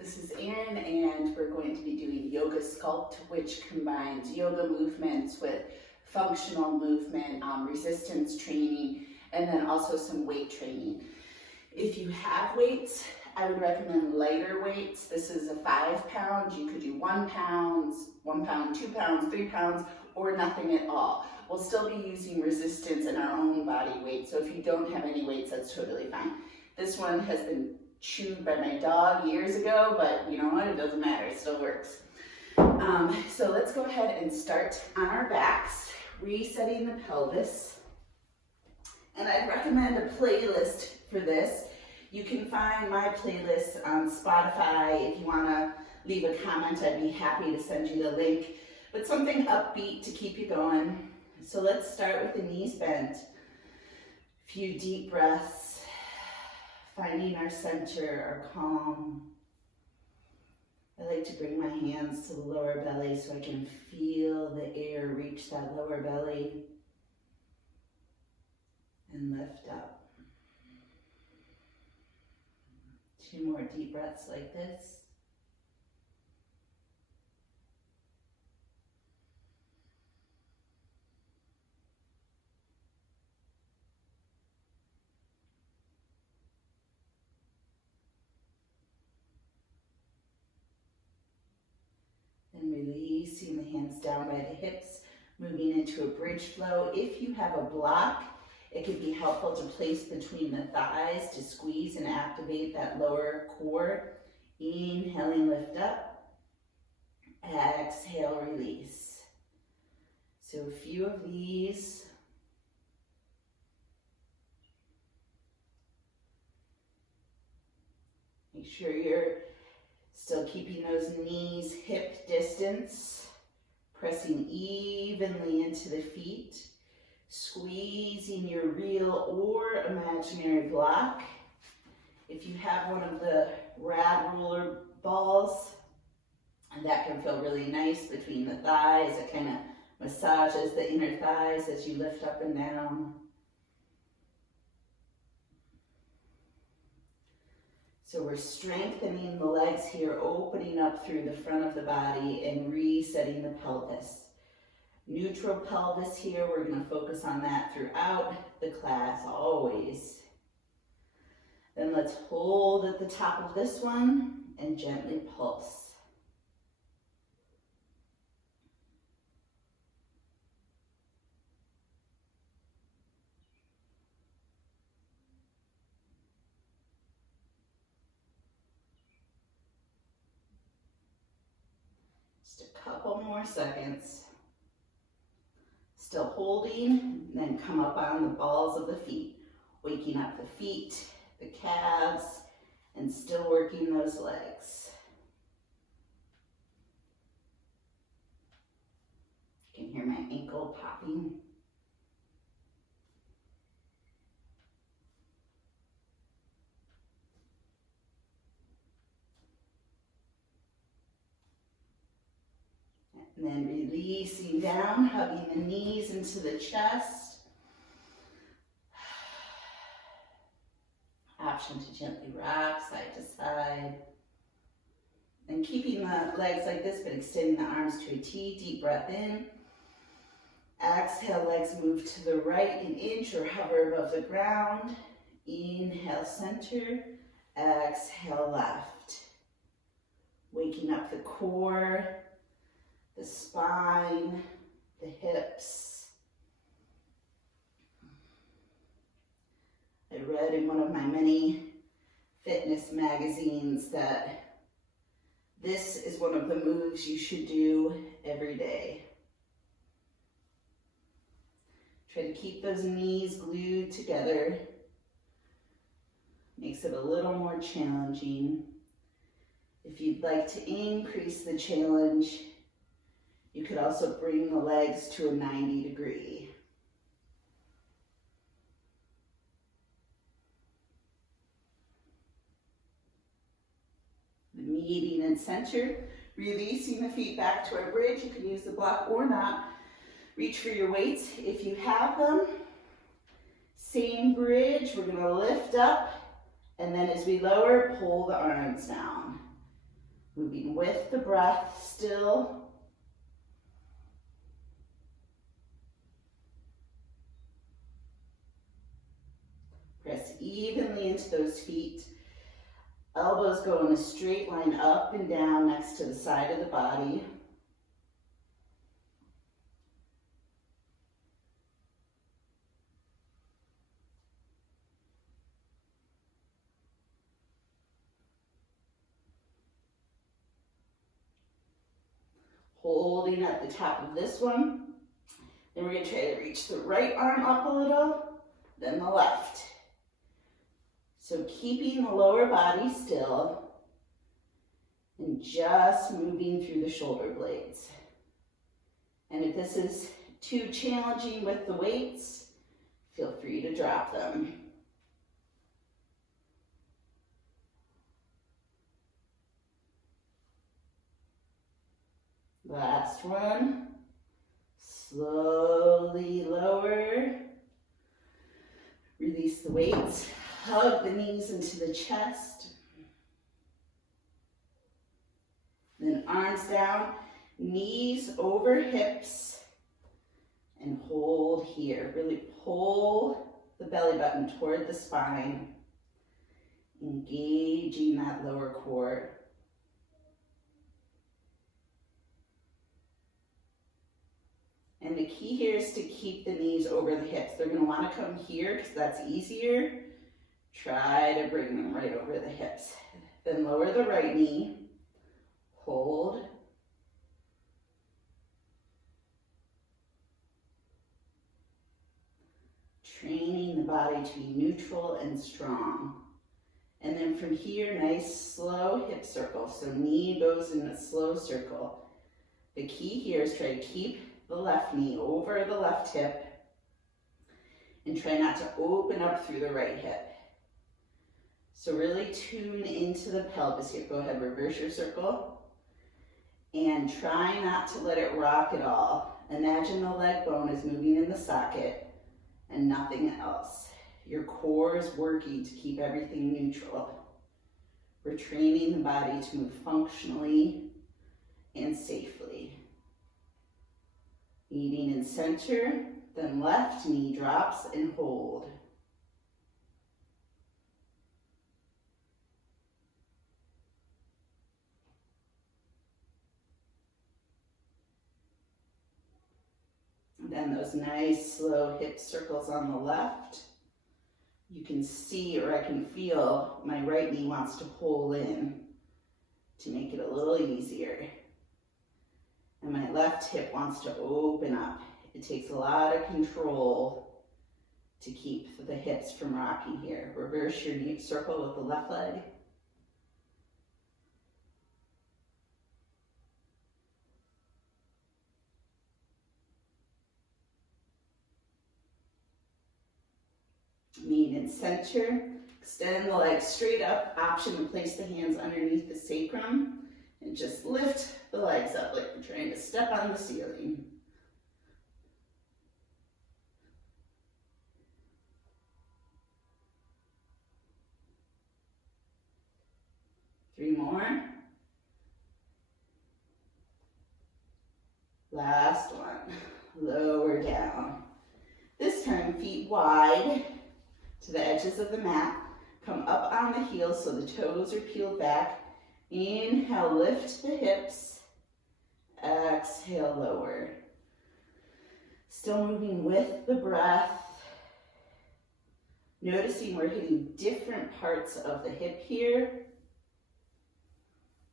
This is Erin, and we're going to be doing Yoga Sculpt, which combines yoga movements with functional movement, resistance training, and then also some weight training. If you have weights, I would recommend lighter weights. This is a 5 pound. You could do 1 pound, 1 pound, 2 pounds, 3 pounds, or nothing at all. We'll still be using resistance in our own body weight. So if you don't have any weights, that's totally fine. This one has been chewed by my dog years ago, but you know what, it doesn't matter, it still works. So let's go ahead and start on our backs, resetting the pelvis. And I'd recommend a playlist for this. You can find my playlist on Spotify. If you want to leave a comment, I'd be happy to send you the link. But something upbeat to keep you going. So let's start with the knees bent. A few deep breaths. Finding our center, our calm. I like to bring my hands to the lower belly so I can feel the air reach that lower belly and lift up. 2 more deep breaths like this. And releasing the hands down by the hips, moving into a bridge flow. If you have a block, it can be helpful to place between the thighs to squeeze and activate that lower core. Inhaling, lift up. Exhale, release. So a few of these. Make sure you're still keeping those knees hip distance, pressing evenly into the feet, squeezing your real or imaginary block. If you have one of the rad roller balls, and that can feel really nice between the thighs. It kind of massages the inner thighs as you lift up and down. So we're strengthening the legs here, opening up through the front of the body and resetting the pelvis. Neutral pelvis here, we're going to focus on that throughout the class, always. Then let's hold at the top of this one and gently pulse. Just a couple more seconds. Still holding, then come up on the balls of the feet. Waking up the feet, the calves, and still working those legs. You can hear my ankle popping. And then releasing down, hugging the knees into the chest. Option to gently rock side to side. And keeping the legs like this, but extending the arms to a T. Deep breath in. Exhale, legs move to the right an inch or hover above the ground. Inhale, center. Exhale, left. Waking up the core, the spine, the hips. I read in one of my many fitness magazines that this is one of the moves you should do every day. Try to keep those knees glued together. Makes it a little more challenging. If you'd like to increase the challenge, you could also bring the legs to a 90 degree. Meeting in center, releasing the feet back to our bridge. You can use the block or not. Reach for your weights if you have them. Same bridge, we're gonna lift up, and then as we lower, pull the arms down. Moving with the breath still. Press evenly into those feet. Elbows go in a straight line up and down next to the side of the body. Holding at the top of this one. Then we're going to try to reach the right arm up a little, then the left. So keeping the lower body still and just moving through the shoulder blades. And if this is too challenging with the weights, feel free to drop them. Last one. Slowly lower. Release the weights. Hug the knees into the chest. Then arms down, knees over hips, and hold here. Really pull the belly button toward the spine, engaging that lower core. And the key here is to keep the knees over the hips. They're going to want to come here because that's easier. Try to bring them right over the hips. Then lower the right knee. Hold. Training the body to be neutral and strong. And then from here, nice slow hip circle. So knee goes in a slow circle. The key here is try to keep the left knee over the left hip and try not to open up through the right hip. So really tune into the pelvis here. Go ahead, reverse your circle and try not to let it rock at all. Imagine the leg bone is moving in the socket and nothing else. Your core is working to keep everything neutral. We're training the body to move functionally and safely. Meeting in center, then left knee drops and hold. And then those nice slow hip circles on the left. You can see, or I can feel, my right knee wants to pull in to make it a little easier. And my left hip wants to open up. It takes a lot of control to keep the hips from rocking here. Reverse your knee circle with the left leg. Meet in center. Extend the legs straight up. Option to place the hands underneath the sacrum. And just lift the legs up like you're trying to step on the ceiling. Three more. Last one. Lower down. This time, feet wide to the edges of the mat. Come up on the heels so the toes are peeled back. Inhale, lift the hips. Exhale, lower. Still moving with the breath. Noticing we're hitting different parts of the hip here.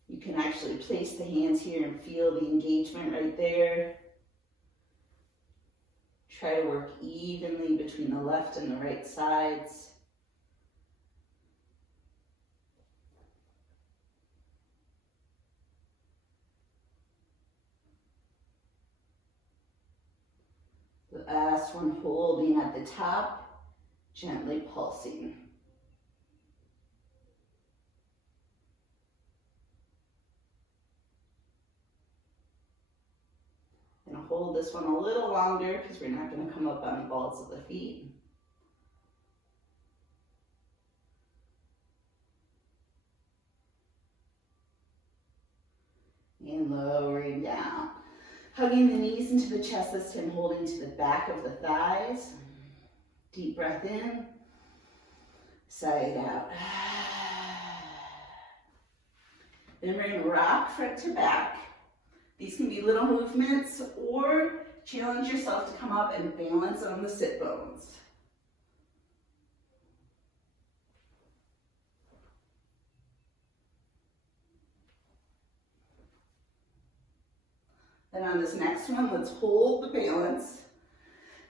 You can actually place the hands here and feel the engagement right there. Try to work evenly between the left and the right sides. The last one, holding at the top, gently pulsing. I'm going to hold this one a little longer because we're not going to come up on the balls of the feet. And lowering down. Hugging the knees into the chest this time, holding to the back of the thighs. Deep breath in, side out. Then we're going to rock front to back. These can be little movements, or challenge yourself to come up and balance on the sit bones. Then on this next one, let's hold the balance,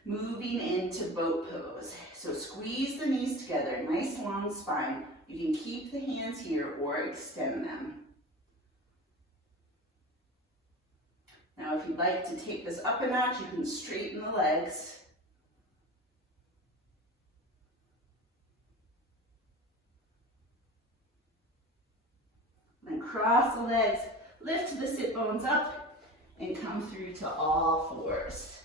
moving into boat pose. So squeeze the knees together, nice long spine. You can keep the hands here or extend them. Now if you'd like to take this up a notch, you can straighten the legs. Then cross the legs, lift the sit bones up, and come through to all fours.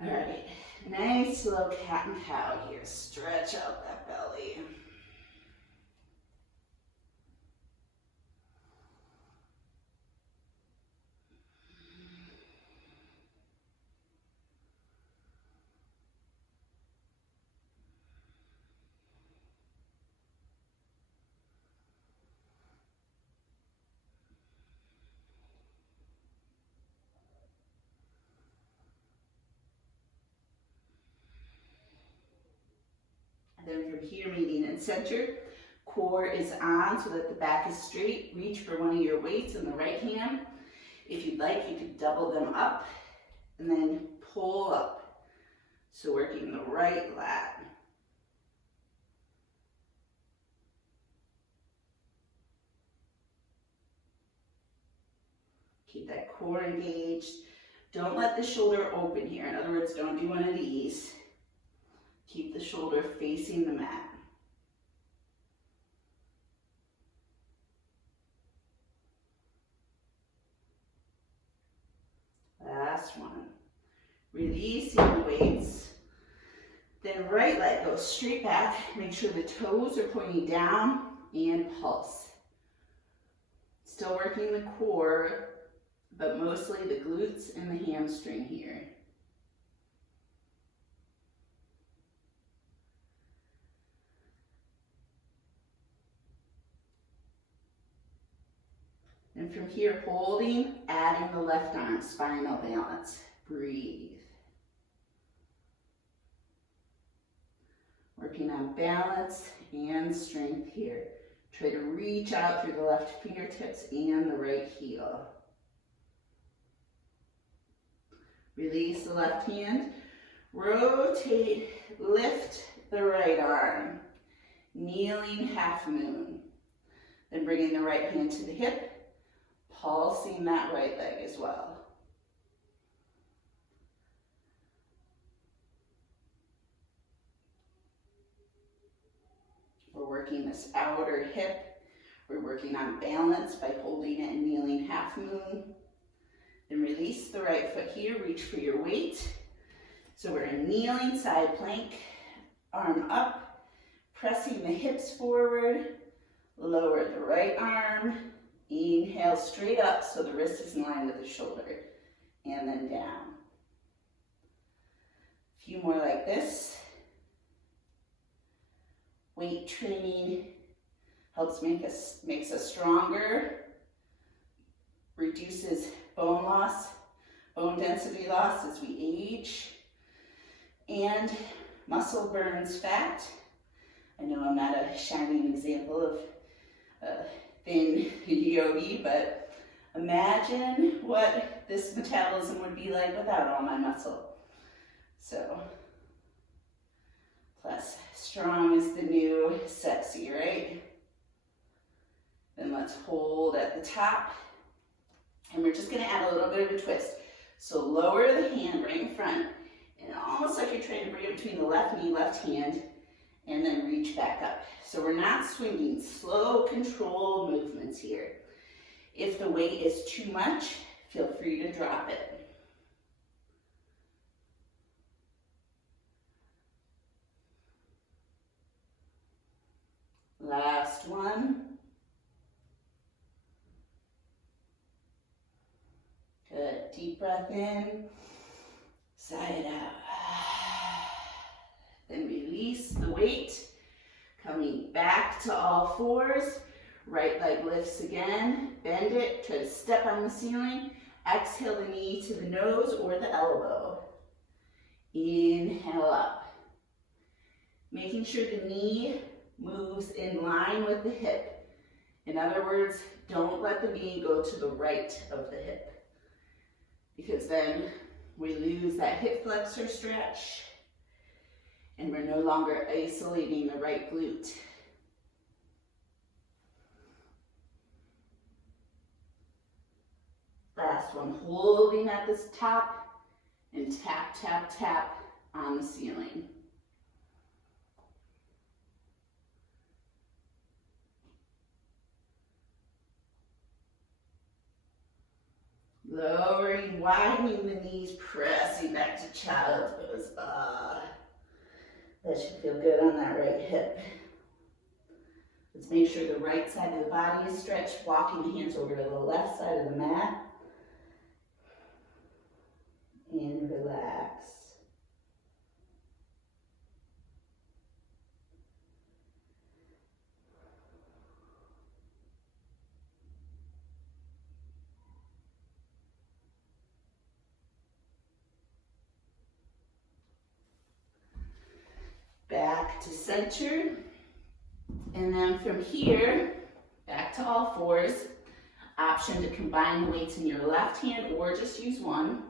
All right, nice slow cat and cow here. Stretch out that belly. Then from here, meeting in center, core is on so that the back is straight. Reach for one of your weights in the right hand. If you'd like, you could double them up and then pull up. So working the right lat. Keep that core engaged. Don't let the shoulder open here. In other words, don't do one of these. Keep the shoulder facing the mat. Last one. Releasing the weights. Then right leg goes straight back. Make sure the toes are pointing down and pulse. Still working the core, but mostly the glutes and the hamstring here. And from here, holding, adding the left arm, spinal balance. Breathe. Working on balance and strength here. Try to reach out through the left fingertips and the right heel. Release the left hand. Rotate, lift the right arm. Kneeling half moon. Then bringing the right hand to the hip. Pulsing that right leg as well. We're working this outer hip. We're working on balance by holding it and kneeling half moon. Then release the right foot here, reach for your weight. So we're in kneeling side plank, arm up, pressing the hips forward, lower the right arm, inhale straight up so the wrist is in line with the shoulder, and then down. A few more like this. Weight training helps makes us stronger, reduces bone loss, bone density loss as we age, and muscle burns fat. I know I'm not a shining example of thin yogi, but imagine what this metabolism would be like without all my muscle. So, plus strong is the new sexy, right? Then let's hold at the top. And we're just gonna add a little bit of a twist. So lower the hand right in front, and almost like you're trying to bring it between the left knee, left hand, and then reach back up. So we're not swinging, slow, controlled movements here. If the weight is too much, feel free to drop it. Last one. foot. Deep breath in, sigh it out. Then release the weight, coming back to all fours. Right leg lifts again, bend it, try to step on the ceiling. Exhale the knee to the nose or the elbow. Inhale up. Making sure the knee moves in line with the hip. In other words, don't let the knee go to the right of the hip, because then we lose that hip flexor stretch and we're no longer isolating the right glute. Last one, holding at this top and tap, tap, tap on the ceiling. Lowering, widening the knees, pressing back to child's pose. That should feel good on that right hip. Let's make sure the right side of the body is stretched, walking the hands over to the left side of the mat. And relax. Back to center. And then from here, back to all fours. Option to combine the weights in your left hand or just use one.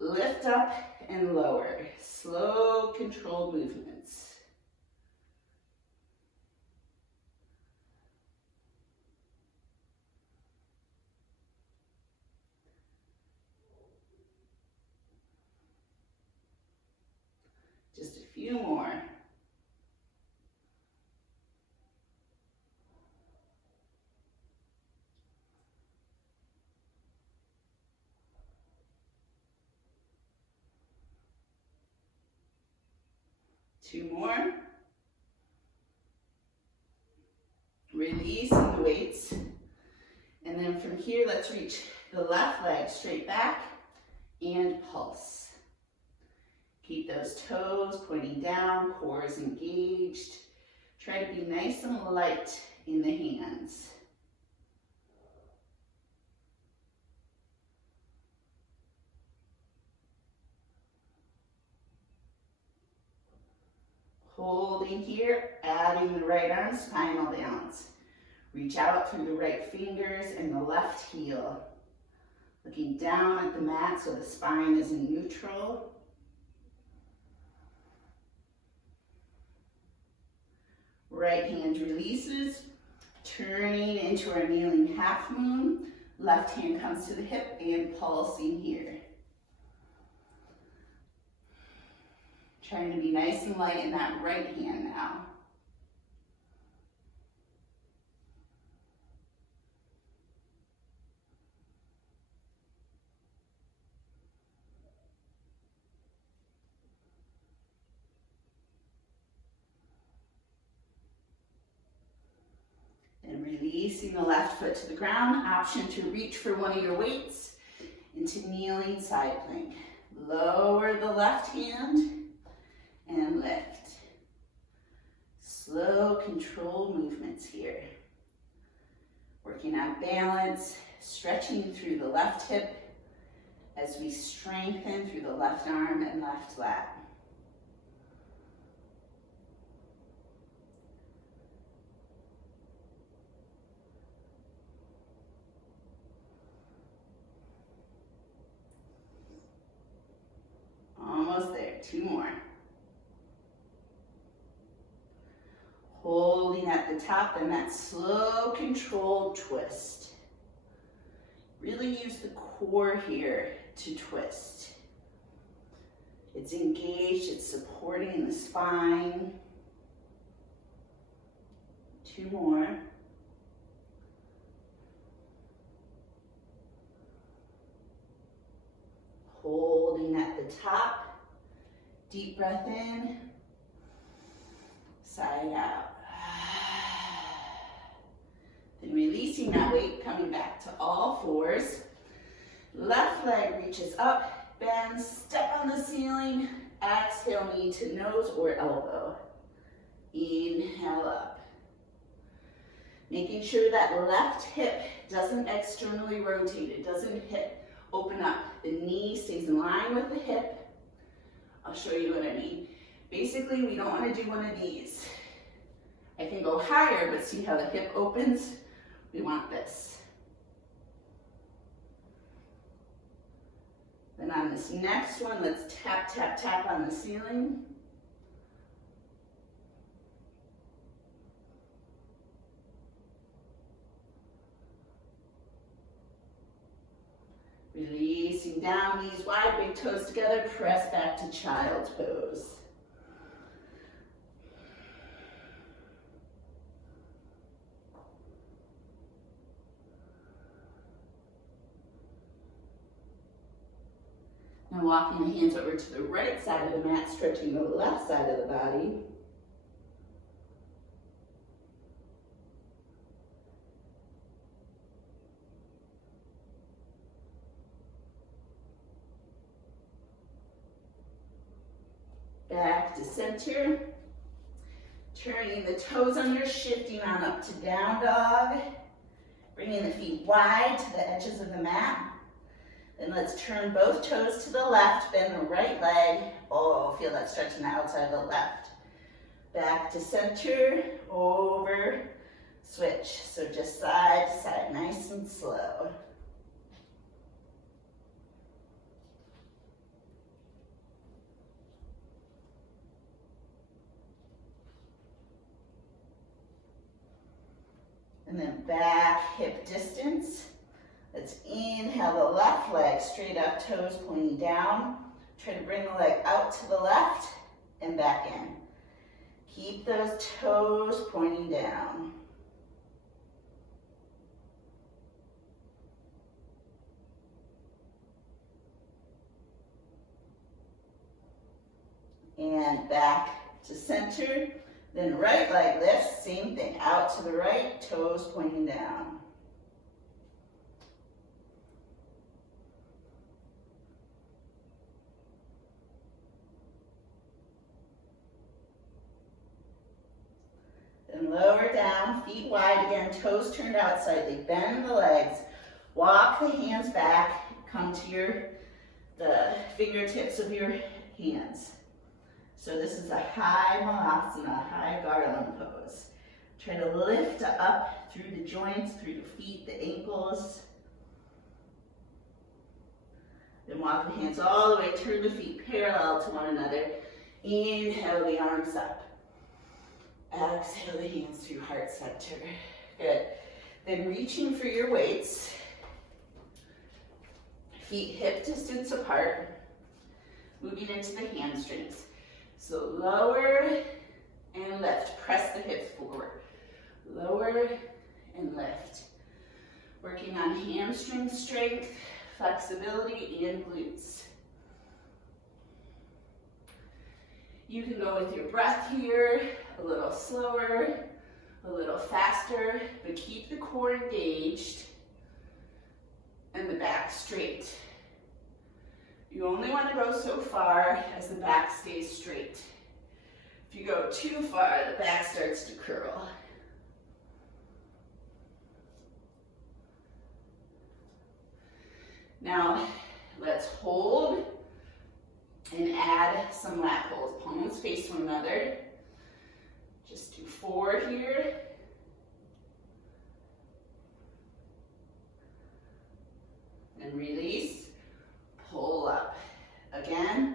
Lift up and lower. Slow, controlled movements. Just a few more. Two more. Releasing the weights. And then from here, let's reach the left leg straight back and pulse. Keep those toes pointing down, core is engaged. Try to be nice and light in the hands. Holding here, adding the right arm, spinal balance. Reach out through the right fingers and the left heel. Looking down at the mat so the spine is in neutral. Right hand releases, turning into our kneeling half moon. Left hand comes to the hip and pulsing here. Trying to be nice and light in that right hand now. And releasing the left foot to the ground. Option to reach for one of your weights into kneeling side plank. Lower the left hand and lift. Slow, controlled movements here. Working on balance, stretching through the left hip as we strengthen through the left arm and left lat. Almost there, two more. Holding at the top and that slow, controlled twist. Really use the core here to twist. It's engaged, it's supporting the spine. Two more. Holding at the top. Deep breath in. Side out. Then releasing that weight, coming back to all fours. Left leg reaches up, bend, step on the ceiling. Exhale, knee to nose or elbow. Inhale up. Making sure that left hip doesn't externally rotate. It doesn't open up. The knee stays in line with the hip. I'll show you what I mean. Basically, we don't want to do one of these. I can go higher, but see how the hip opens? We want this. Then on this next one, let's tap, tap, tap on the ceiling. Releasing down, knees wide, big toes together, press back to child's pose. Now walking the hands over to the right side of the mat, stretching the left side of the body. Back to center. Turning the toes under, shifting on up to down dog. Bringing the feet wide to the edges of the mat. Then let's turn both toes to the left, bend the right leg. Oh, feel that stretch on the outside of the left. Back to center, over, switch. So just side to side, nice and slow. And then back hip distance. Let's inhale the left leg straight up, toes pointing down. Try to bring the leg out to the left and back in. Keep those toes pointing down. And back to center. Then right leg lifts, same thing, out to the right, toes pointing down. Then lower down, feet wide again, toes turned out slightly, bend the legs, walk the hands back, come to the fingertips of your hands. So this is a high malasana, high garland pose. Try to lift up through the joints, through the feet, the ankles. Then walk the hands all the way, turn the feet parallel to one another. Inhale the arms up. Exhale the hands through heart center. Good. Then reaching for your weights. Feet hip distance apart. Moving into the hamstrings. So lower and lift. Press the hips forward. Lower and lift. Working on hamstring strength, flexibility, and glutes. You can go with your breath here, a little slower, a little faster, but keep the core engaged and the back straight. You only want to go so far as the back stays straight. If you go too far, the back starts to curl. Now, let's hold and add some lat pulls. Palms face one another. Just do 4 here. And release. Pull up. Again,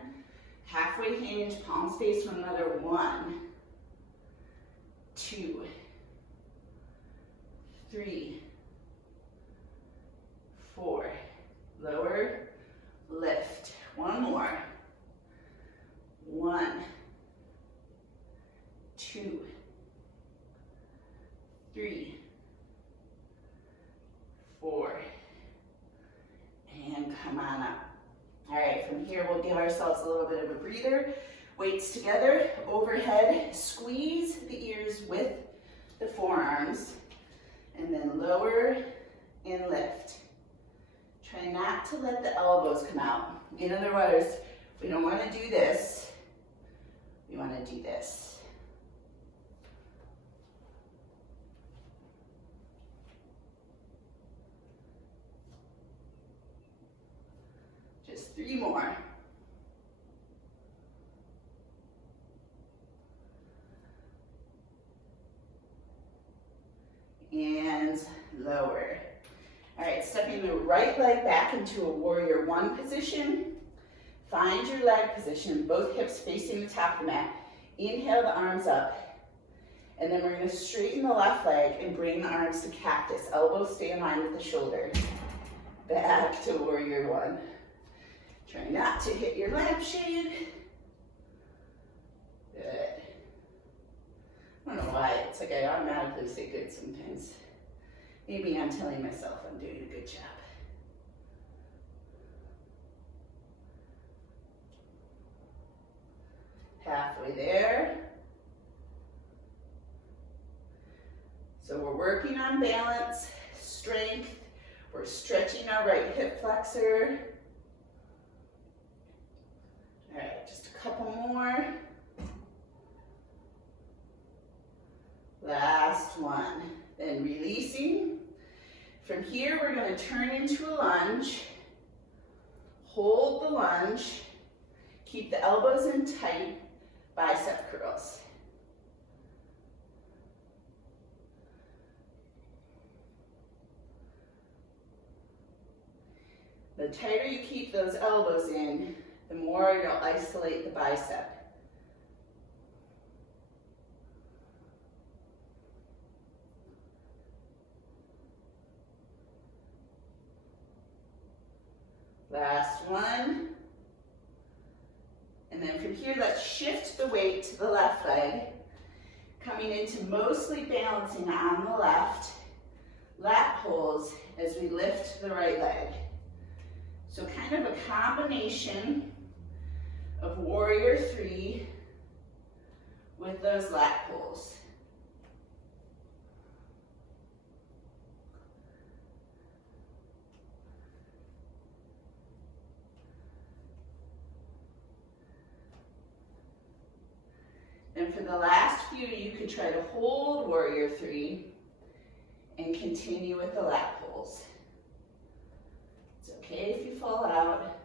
halfway hinge, palms face one another. 1, 2, 3, 4. Lower, lift. 1 more. 1, 2, 3, 4. And come on up. All right, from here we'll give ourselves a little bit of a breather. Weights together, overhead, squeeze the ears with the forearms, and then lower and lift. Try Try not to let the elbows come out. In other words, we don't want to do this. We want to do this. Just 3 more. And lower. All right, stepping the right leg back into a warrior 1 position. Find your leg position, both hips facing the top of the mat. Inhale the arms up. And then we're going to straighten the left leg and bring the arms to cactus. Elbows stay in line with the shoulder. Back to warrior 1. Try not to hit your lampshade. Good. I don't know why, it's like I automatically say good sometimes. Maybe I'm telling myself I'm doing a good job. Halfway there. So we're working on balance, strength. We're stretching our right hip flexor. All right, just a couple more. Last one. Then releasing. From here, we're going to turn into a lunge. Hold the lunge. Keep the elbows in tight. Bicep curls. The tighter you keep those elbows in, the more you'll isolate the bicep. Last one. And then from here, let's shift the weight to the left leg, coming into mostly balancing on the left, lat pulls as we lift the right leg. So kind of a combination of warrior 3 with those lat pulls. And for the last few, you could try to hold warrior 3 and continue with the lat pulls. It's okay if you fall out.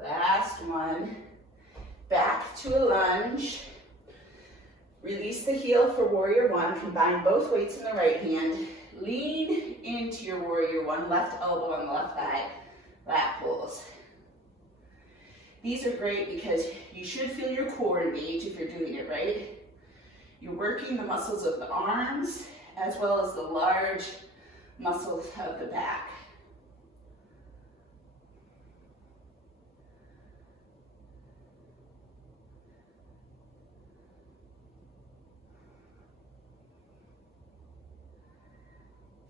Last one. Back to a lunge. Release the heel for warrior 1. Combine both weights in the right hand. Lean into your warrior 1. Left elbow on the left thigh. Lat pulls. These are great because you should feel your core engage if you're doing it right. You're working the muscles of the arms as well as the large muscles of the back.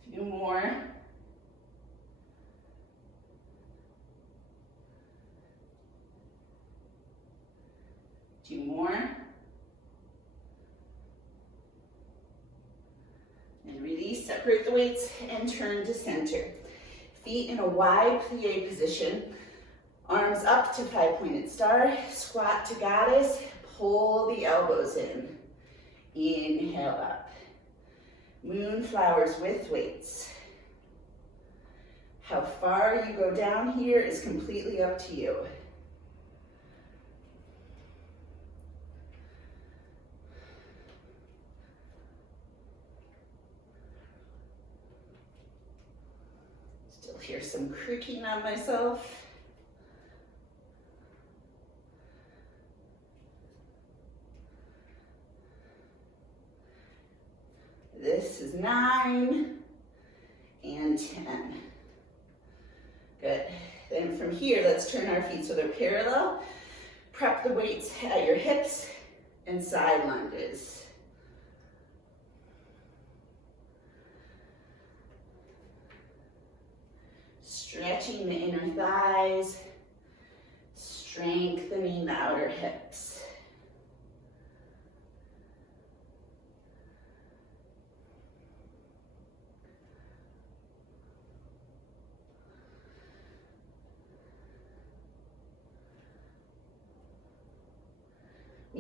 A few more. Two more. And release, separate the weights and turn to center. Feet in a wide plie position. Arms up to 5-pointed star. Squat to goddess. Pull the elbows in. Inhale up. Moonflowers with weights. How far you go down here is completely up to you. Hear some creaking on myself. This is 9 and 10. Good. Then from here, let's turn our feet so they're parallel. Prep the weights at your hips and side lunges. Stretching the inner thighs, strengthening the outer hips.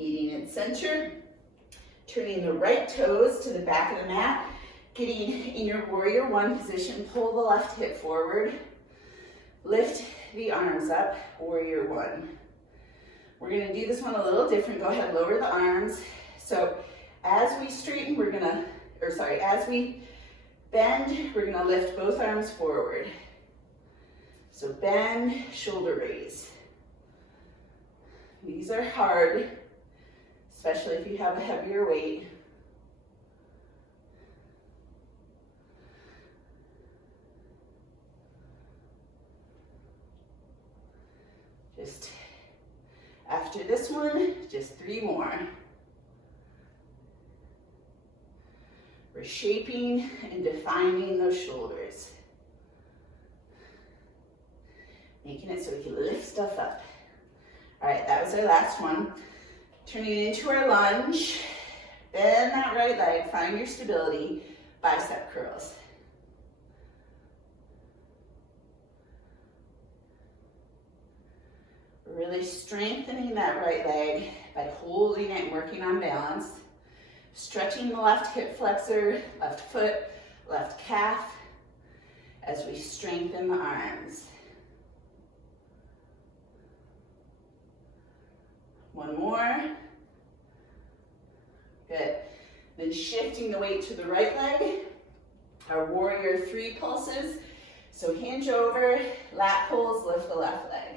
meeting in center, turning the right toes to the back of the mat, getting in your warrior one position, pull the left hip forward, lift the arms up, warrior one. We're gonna do this one a little different. Go ahead, lower the arms. So as we straighten, as we bend, we're gonna lift both arms forward. So bend, shoulder raise. These are hard, especially if you have a heavier weight. Just after this one, just 3 more. We're shaping and defining those shoulders. Making it so we can lift stuff up. All right, that was our last one. Turning it into our lunge. Bend that right leg, find your stability, bicep curls. Really strengthening that right leg by holding it and working on balance. Stretching the left hip flexor, left foot, left calf as we strengthen the arms. One more. Good. Then shifting the weight to the right leg. Our warrior 3 pulses. So hinge over, lat pulls, lift the left leg.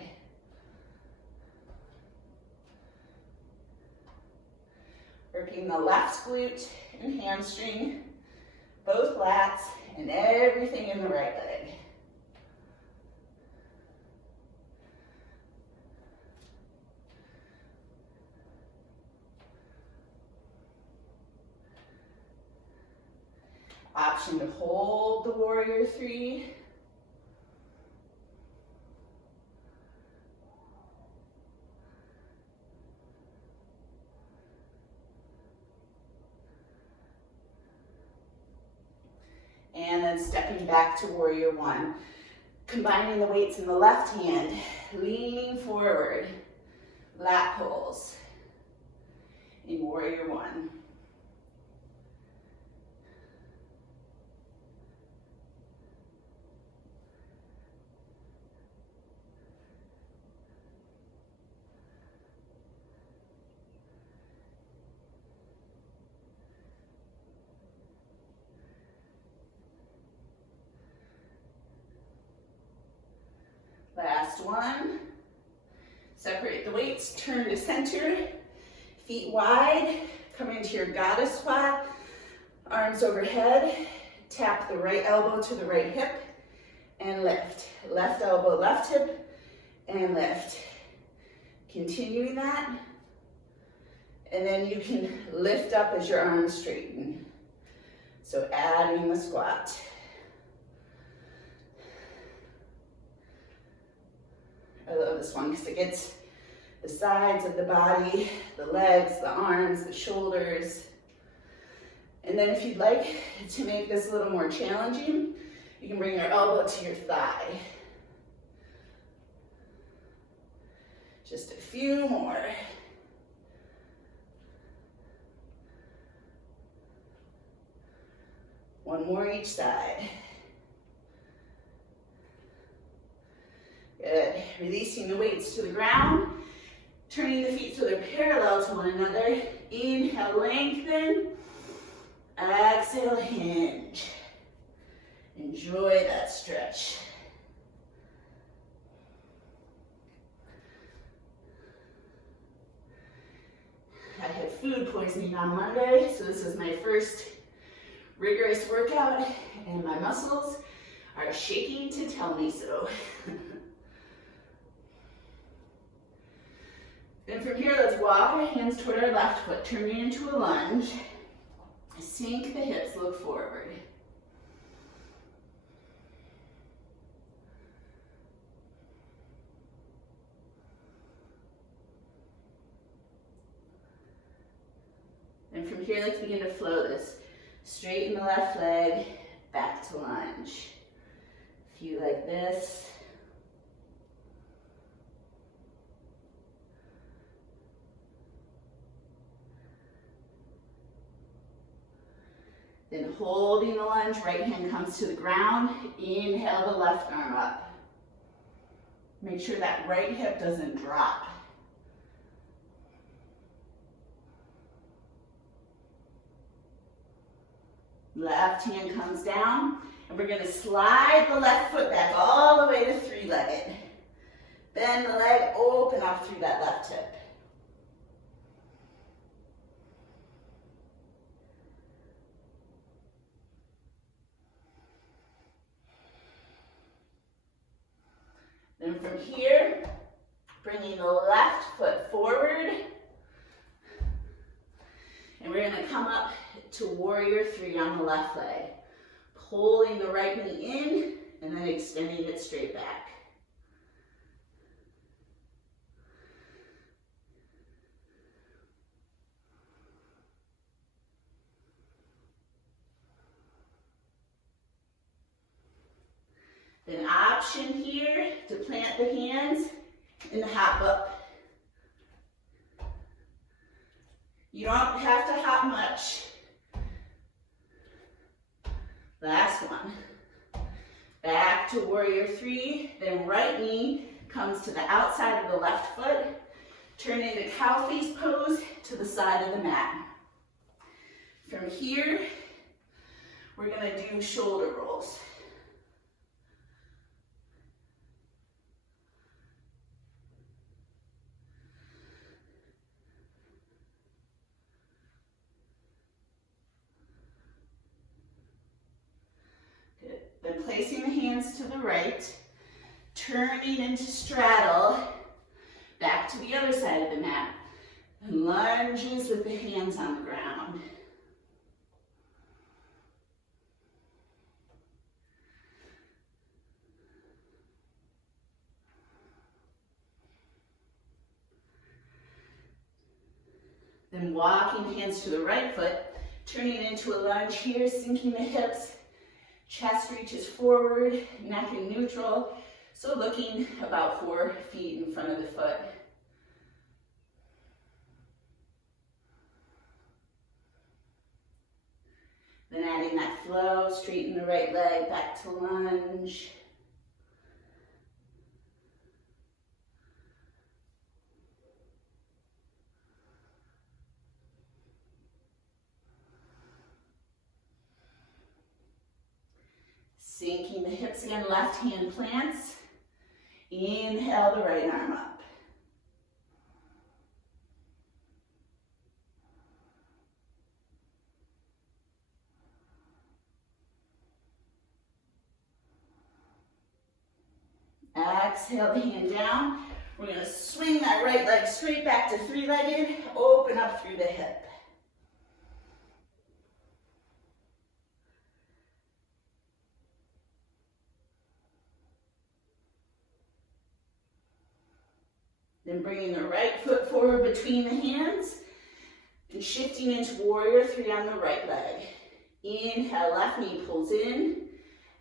Working the left glute and hamstring, both lats, and everything in the right leg. Option to hold the warrior 3. And then stepping back to warrior 1. Combining the weights in the left hand, leaning forward, lat pulls in warrior 1. Last one. Separate the weights, turn to center, feet wide, come into your goddess squat, arms overhead, tap the right elbow to the right hip, and lift. Left elbow, left hip, and lift. Continuing that, and then you can lift up as your arms straighten. So adding the squat. I love this one because it gets the sides of the body, the legs, the arms, the shoulders. And then if you'd like to make this a little more challenging, you can bring your elbow to your thigh. Just a few more. One more each side. Good. Releasing the weights to the ground. Turning the feet so they're parallel to one another. Inhale, lengthen. Exhale, hinge. Enjoy that stretch. I had food poisoning on Monday, so this is my first rigorous workout, and my muscles are shaking to tell me so. Then from here, let's walk our hands toward our left foot, turning into a lunge. Sink the hips, look forward. And from here, let's begin to flow this. Straighten the left leg, back to lunge. A few like this. Then holding the lunge, right hand comes to the ground. Inhale the left arm up. Make sure that right hip doesn't drop. Left hand comes down, and we're going to slide the left foot back all the way to three-legged. Bend the leg, open up through that left hip. Then from here, bringing the left foot forward, and we're going to come up to warrior three on the left leg. Pulling the right knee in, and then extending it straight back. Then option here to plant the hands and hop up. You don't have to hop much. Last one. Back to warrior three, then right knee comes to the outside of the left foot. Turn into cow face pose to the side of the mat. From here, we're going to do shoulder rolls. Then placing the hands to the right, turning into straddle, back to the other side of the mat, and lunges with the hands on the ground. Then walking the hands to the right foot, turning into a lunge here, sinking the hips. Chest reaches forward, neck in neutral, so looking about 4 feet in front of the foot. Then adding that flow, straighten the right leg, back to lunge. Sinking the hips again, left hand plants. Inhale the right arm up. Exhale the hand down. We're going to swing that right leg straight back to three-legged, open up through the hip. Then bringing the right foot forward between the hands and shifting into warrior three on the right leg. Inhale, left knee pulls in.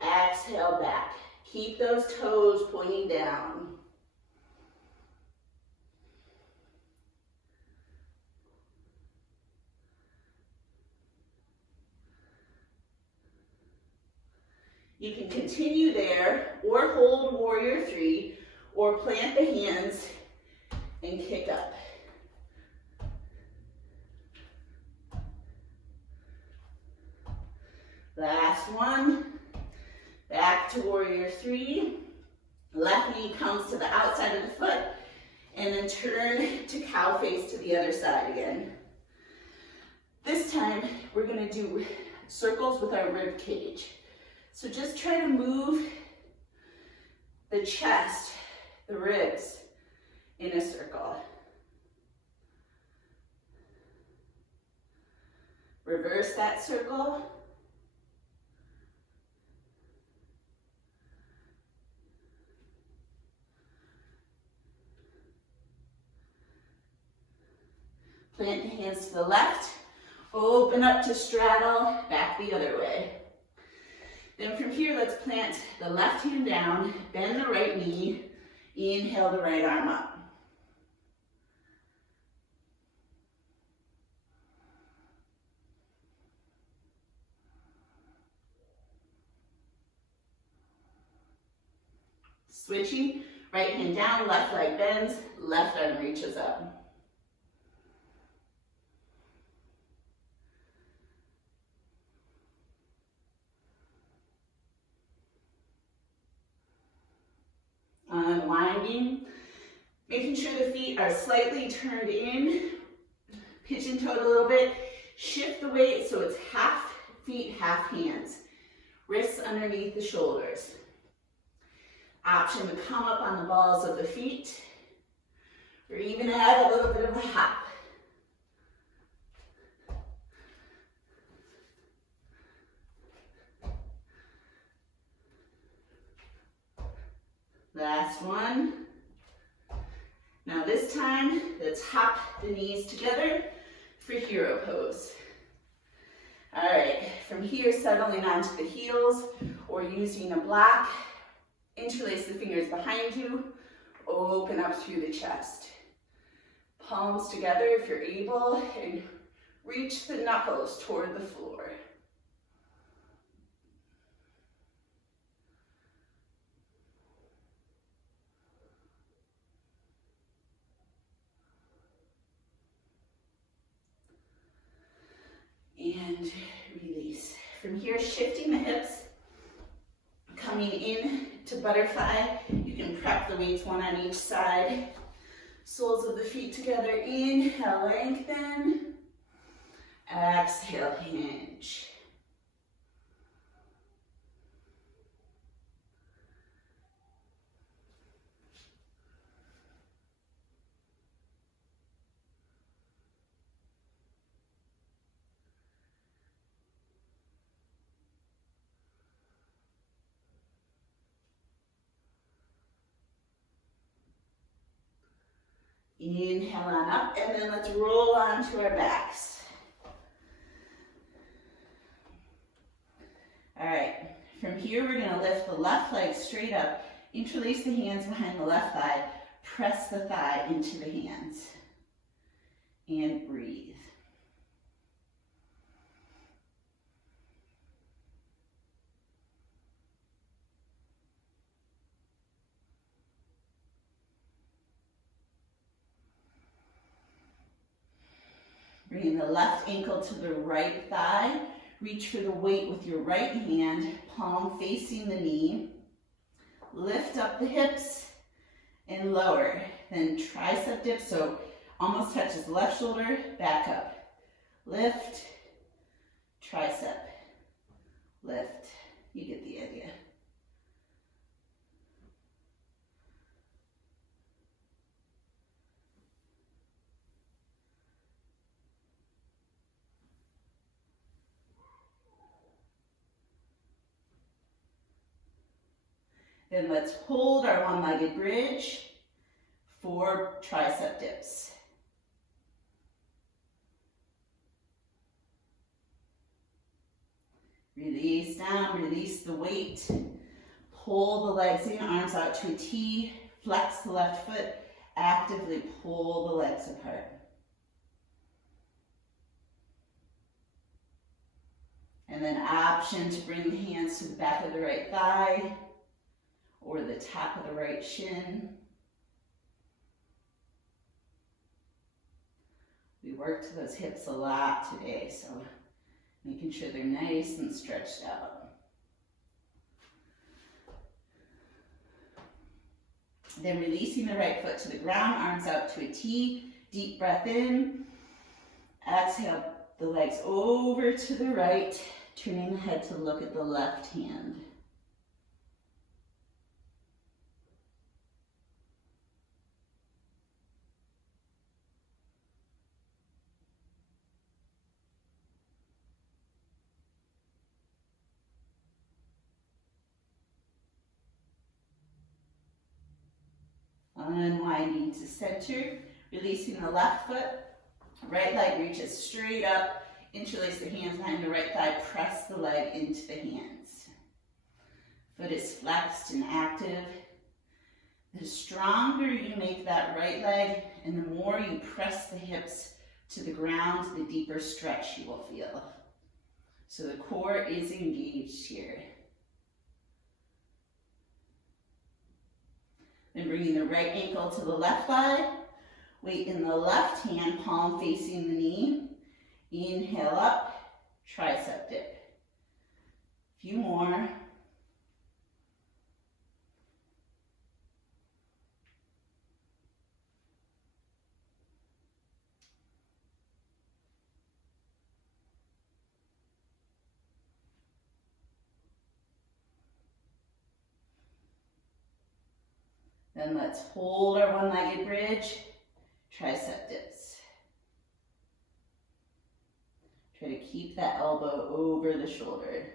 Exhale, back. Keep those toes pointing down. You can continue there or hold warrior three or plant the hands and kick up. Last one. Back to warrior three. Left knee comes to the outside of the foot, and then turn to cow face to the other side again. This time, we're going to do circles with our rib cage. So just try to move the chest, the ribs, in a circle. Reverse that circle. Plant the hands to the left, open up to straddle, back the other way. Then from here, let's plant the left hand down, bend the right knee, inhale the right arm up. Switching, right hand down, left leg bends, left arm reaches up. Unwinding, making sure the feet are slightly turned in, pigeon toed a little bit. Shift the weight so it's half feet, half hands. Wrists underneath the shoulders. Option to come up on the balls of the feet, or even add a little bit of a hop. Last one. Now this time, let's hop the knees together for hero pose. All right, from here, settling onto the heels or using a block, interlace the fingers behind you, open up through the chest. Palms together if you're able, and reach the knuckles toward the floor. And release. From here, shifting the hips, coming in to butterfly. You can prep the weights one on each side. Soles of the feet together. Inhale, lengthen. Exhale, hinge. Inhale on up, and then let's roll onto our backs. All right, from here we're going to lift the left leg straight up, interlace the hands behind the left thigh, press the thigh into the hands, and breathe. Bringing the left ankle to the right thigh. Reach for the weight with your right hand, palm facing the knee. Lift up the hips and lower. Then tricep dip, so almost touches the left shoulder, back up. Lift, tricep, lift. You get the idea. Then let's hold our one-legged bridge for tricep dips. Release down, release the weight. Pull the legs in, arms out to a T. Flex the left foot. Actively pull the legs apart. And then option to bring the hands to the back of the right thigh or the top of the right shin. We worked those hips a lot today, so making sure they're nice and stretched out. Then releasing the right foot to the ground, arms out to a T, deep breath in. Exhale the legs over to the right, turning the head to look at the left hand. Unwinding to center, releasing the left foot. Right leg reaches straight up. Interlace the hands behind the right thigh. Press the leg into the hands. Foot is flexed and active. The stronger you make that right leg and the more you press the hips to the ground, the deeper stretch you will feel. So the core is engaged here. Then bringing the right ankle to the left thigh. Weight in the left hand, palm facing the knee. Inhale up, tricep dip. A few more. Then let's hold our one-legged bridge, tricep dips. Try to keep that elbow over the shoulder.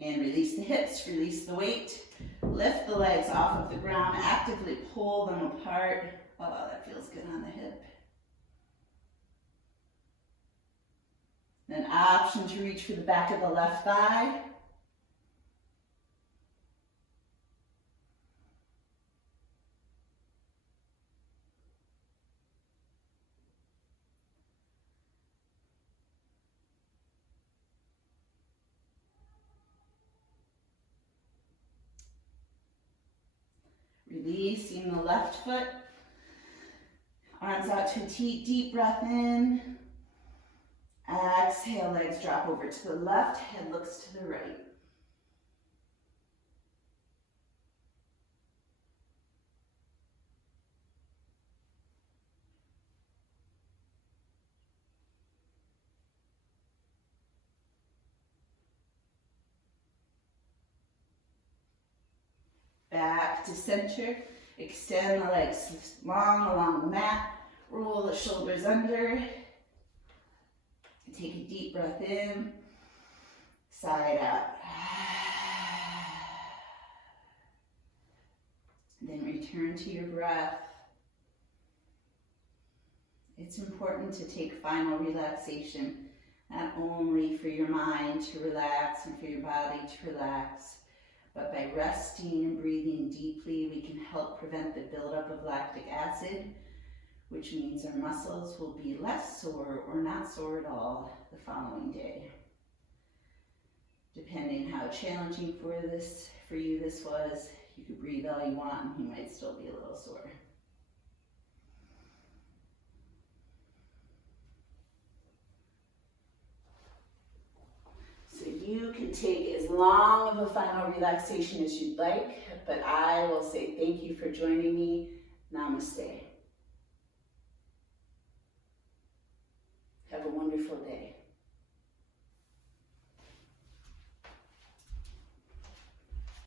And release the hips, release the weight. Lift the legs off of the ground, actively pull them apart. Oh, that feels good on the hip. Then option to reach for the back of the left thigh. Releasing the left foot. Arms out to a T, deep breath in. Exhale, legs drop over to the left, head looks to the right. Back to center. Extend the legs long along the mat. Roll the shoulders under. Take a deep breath in. Side out. Then return to your breath. It's important to take final relaxation, not only for your mind to relax and for your body to relax, but by resting and breathing deeply, we can help prevent the buildup of lactic acid, which means our muscles will be less sore or not sore at all the following day. Depending how challenging for you this was, you could breathe all you want and you might still be a little sore. So you can take as long of a final relaxation as you'd like, but I will say thank you for joining me. Namaste. Have a wonderful day.